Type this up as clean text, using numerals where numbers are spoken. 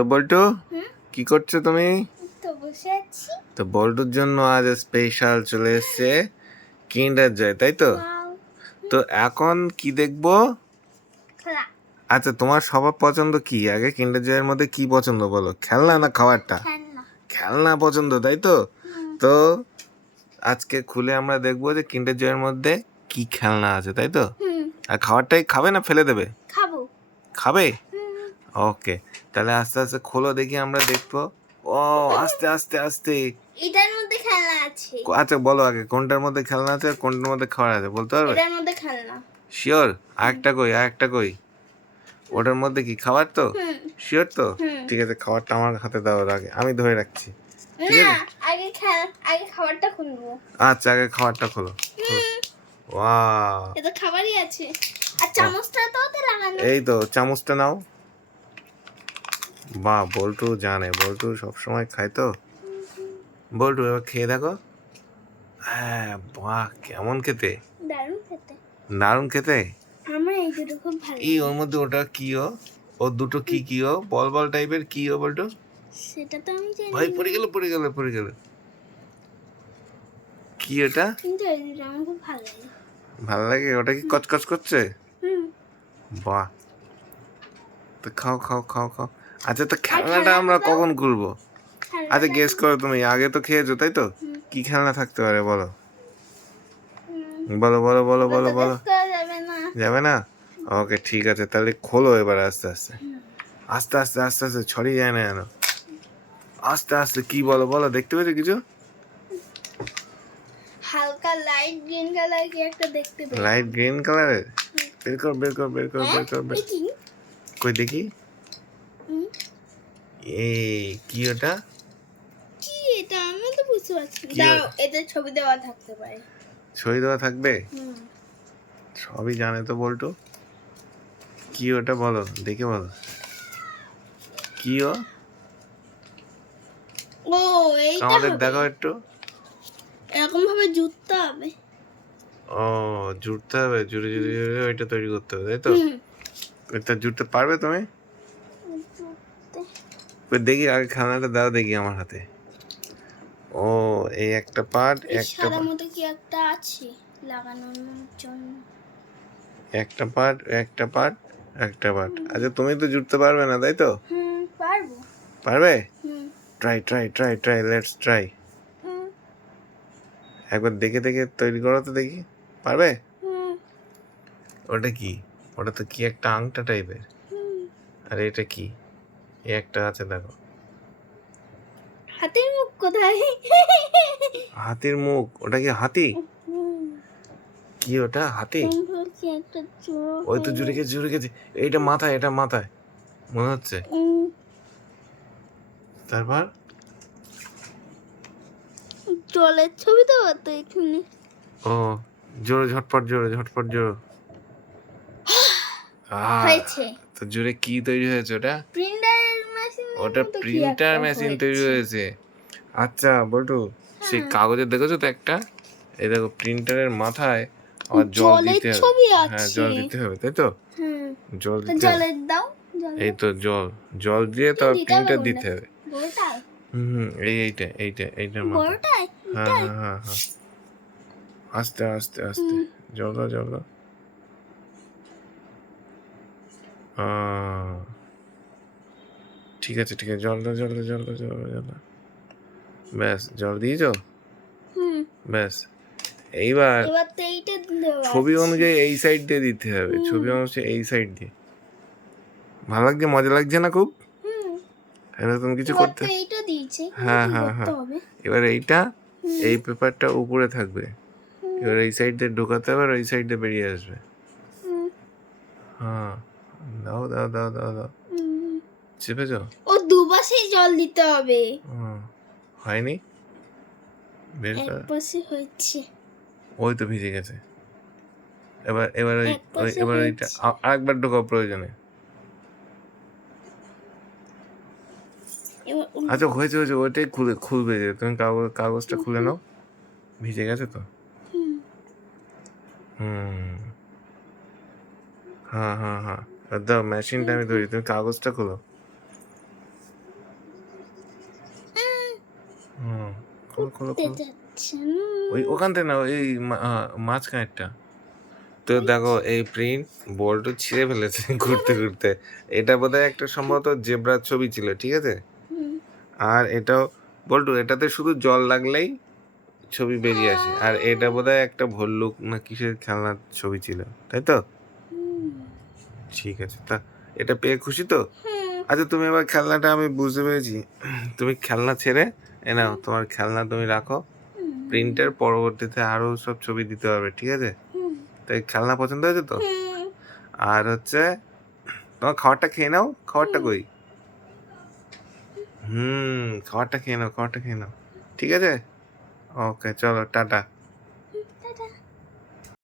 তো বল্টু হুম কি করছো তুমি? তো বসে আছি। তো বল্টুর জন্য আজ স্পেশাল চলে এসেছে কিন্ডার জয়, তাই তো? ওয়াও। তো এখন কি দেখবো? খেলা আচ্ছা, তোমার সবার পছন্দ কি? আগে কিন্ডার জয়ের মধ্যে কি পছন্দ বলো, খেলনা না খাবারটা? খেলনা। খেলনা পছন্দ, তাই তো? হুম তো আজকে খুলে আমরা দেখবো যে কিন্ডার জয়ের মধ্যে কি খেলনা আছে, তাই তো? হুম আর খাবারটাই খাবে না ফেলে দেবে? খাবো। খাবে। হুম ওকে, তাহলে আস্তে আস্তে খোলো দেখি, আমরা দেখবো। ও, আস্তে আস্তে আস্তে। এটার মধ্যে খেলনা আছে। আচ্ছা বলো আগে, কোনটার মধ্যে খেলনা আছে আর কোনটার মধ্যে খাবার আছে বলতে পারবে? এটার মধ্যে খেলনা। শিওর? আরেকটা কই, ওটার মধ্যে কি খাবার তো? হুম শিওর তো? হুম ঠিক আছে, খাবারটা আমার হাতে দাও, এর আগে আমি ধরে রাখছি, ঠিক না, আছে? আগে খাবারটা খুলবো। আচ্ছা, আগে খাবারটা খোলো খোলো। হুম ওয়াও, এটা খাবারই আছে। আর চামচটা তো ওতে লাগানো। এই তো চামচটা নাও। বাহ, বল্টু জানে, বল্টু সবসময় খায় তো। বল্টু এবার খেয়ে দেখো। হ্যাঁ, বাহ, কেমন খেতে! দারুণ খেতে। দারুণ খেতে। আমার এই দুটো খুব ভালো এই লাগে। ওর মধ্যে ওটা কি ও দুটো কি বল বল টাইপের কি বল্টু? সেটা তো আমি জানি ভাই না। পড়ে গেল কি এটা? কিন্তু এই দুটো আমার খুব ভালো লাগে। ভালো লাগে? ওটা কি কচকচ করছে? হুম বাহ, তো খাও খাও খাও খাও। আচ্ছা, তো আর খেলনাটা আমরা খেলনাটা দাও। কখন করবো? আচ্ছা, খেলনাটা গেস করো, তুমি আগে তো খেয়েছো তাই তো? হুম কি খেলনা থাকতে পারে বলো? হুম বলো বলো বলো ওটা বলো তো বলো। guess করা যাবে না। যাবে না? ওকে, ঠিক আছে, তাহলে খোলো এবার আস্তে আস্তে হুম। আস্তে আস্তে আস্তে আস্তে, ছড়িয়ে যায় না যেন। আস্তে আস্তে কি বলো বলো, দেখতে পেয়েছো কিছু? হালকা লাইট গ্রিন কালার কি একটা দেখতে পেলাম। লাইট গ্রিন কালারের? বের কর বের কর বের কর হ্যাঁ বের কর বের। এ কি? কই দেখি। হুম, এই কি ওটা? কি এটা আমি তো বুঝতে পারছি না। কি দাও এতে ছবি দেওয়া থাকতে পারে। ছবি দেওয়া থাকবে? হুম সবই জানে তো বল্টু। কি ওটা বলো, দেখে বলো। কি ও এইটা আমাদের হবে। দেখো একটু। এরকম ভাবে জুততে হবে। ও, জুড়তে হবে, জুড়ে জুড়ে জুড়ে ওইটা তৈরি করতে হবে, তাই তো? হুম ওইটা জুড়তে পারবে তুমি? জুততে। কই দেখি, আগে খেলনাটা দাও দেখি আমার হাতে। ও, এই একটা পার্ট, এই একটা সাদা পার্ট, মতো কি একটা আছে লাগানোর জন্য। একটা পার্ট, একটা পার্ট, একটা পার্ট। আচ্ছা, তুমি তো জুড়তে পারবে না তাই তো? হুম পারবো। পারবে? হুম try try try try, let's try. হুম একবার দেখে দেখে তৈরি করো তো দেখি, পারবে? হুম ওটা কি? ওটা তো কি একটা আংটা টাইপের। হুম। আর এটা কি? এই একটা আছে দেখো। হাতের মুখ কোথায়? হাতির মুখ? ওটা কি হাতি? হুম কি ওটা, হাতি? কি একটা জোড়ো ওই তো হয়ে জুড়ে গেছে গেছে। জুড়ে গেছে। এইটা মাথায়, এটা মাথায় মনে হচ্ছে। তারপর জলের ছবি তো তো এখানে। ও, জোরে ঝটপট জোরে ঝটপট জোরে। আহ, হয়েছে। তো জোরে কি তৈরি হয়েছে ওটা? প্রিন্টার মেশিনের ওটা মতো কি প্রিন্টার একটা মেশিন তৈরি হয়েছে। হয়েছে। আচ্ছা বল্টু, সেই হ্যাঁ কাগজের দেখেছো তো একটা? এই দেখো, প্রিন্টারের মাথায় আবার জল জলের দিতে হবে। ছবি হ্যাঁ, আছে। জল দিতে হবে তাই তো? হুম জল তো দিতে হবে। জলের দাও। জল এই দাও। তো জল, জল দিয়ে কিন্তু তারপর দিতে হবে প্রিন্টার কোনটা? দিতে হবে। বড়টায়। এইটার মাথায়। বড়টায় হ্যাঁ এটায়। হ্যাঁ হ্যাঁ হ্যাঁ, আস্তে আস্তে আস্তে। হুম জল দাও জল দাও। ঠিক আছে ঠিক আছে, জল দাও জল দাও জল দাও জল দাও জল দাও। ব্যাস, জল দিয়েছো? হুম। ব্যাস, এইবার এবার তো এইটা দেওয়া ছবি আছে। অনুযায়ী এই সাইড দিয়ে দিতে হবে, হুম ছবি অনুযায়ী এই সাইড দিয়ে। ভালো লাগছে, মজা লাগছে না খুব? হুম। এবার তুমি কিছু এবার করতে। তো এইটা দিয়েছে কিন্তু হ্যাঁ কি হ্যাঁ করতে হ্যাঁ, হবে? এবার এইটা, হুম এই পেপারটা উপরে থাকবে। হুম এবার এই সাইড দিয়ে ঢোকাতে হবে আর ওই সাইড দিয়ে বেরিয়ে আসবে। হুম হ্যাঁ, দাও দাও দাও দাও দাও। হুম। চেপেছো? ও দুপাশেই জল দিতে হবে। হুম, হয়নি, বের এক কর। পাশে হয়েছে। ওই তো ভিজে গেছে। এবার এবার ওই এক পাশে এবার ওইটা হয়েছে। আরেকবার ঢোকাও প্রয়োজনে। এবার আচ্ছা, হয়েছে হয়েছে, ওইটাই খুলবে যে, তুমি কাগজটা খুলে নাও। ভিজে গেছে তো। হুম হুম, হ্যাঁ হ্যাঁ হ্যাঁ, আর দাও মেশিনটা আমি ধরি, তুমি কাগজটা খোলো। খোলো খোলো উঠতে খোলো যাচ্ছে ওই ওখান থেকে না ওই মাঝখানেরটা তো দেখো এই প্রিন্ট বল্টু ছিঁড়ে ফেলেছে ঘুরতে ঘুরতে এটা বোধহয় একটা সম্ভবত জেব্রার ছবি ছিল ঠিক আছে আর এটাও বল্টু এটাতে শুধু জল লাগলেই ছবি বেরিয়ে আসে আর এটা বোধহয় একটা ভল্লুক না কিসের খেলনার ছবি ছিল তাই তো ঠিক আছে তা এটা পেয়ে খুশি তো আচ্ছা তুমি এবার খেলনাটা আমি বুঝতে পেরেছি তুমি খেলনা ছেড়ে এ নাও তোমার খেলনা তুমি রাখো প্রিন্টের পরবর্তীতে আরো সব ছবি দিতে হবে ঠিক আছে তাই খেলনা পছন্দ হয়েছে তো আর হচ্ছে তোমার খাবারটা খেয়ে নাও খাবারটা কই খাবারটা খেয়ে নাও ঠিক আছে ওকে চলো টাটা